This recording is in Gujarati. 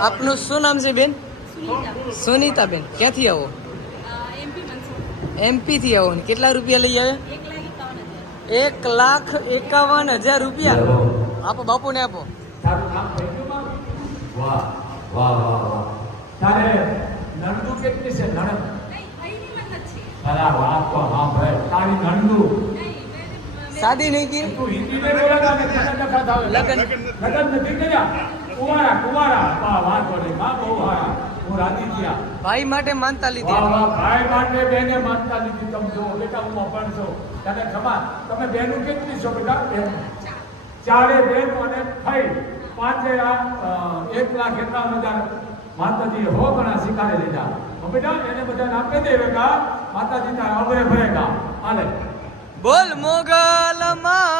આપનું શું નામ છે બેન? સુનીતા બેન ક્યાંથી આવો? એમપી થી આવો. ને કેટલા રૂપિયા લઈ આવે એક લાખ એકાવન હજાર રૂપિયા. આપો બાપુને આપો. કેટલી છે? નણદ. મેં- નહીં કી ભાઈ માટે માનતા લીધી. ભાઈ માટે બેને માનતા લીધી. તમે જો બેટા હું અપણ છો. તને ખમા તમે બેનું કેટલી છો બેટા? બેન. ચારે બેન અને થઈ પાંચે આ એક લાખ એકાવન હજાર માતાજી હો ઘણા શીખાડી લીધા. બેટા એને બધા આપી દે બેટા. માતાજી તારા ભરે ભરેગા. અને બોલ મોગલ માં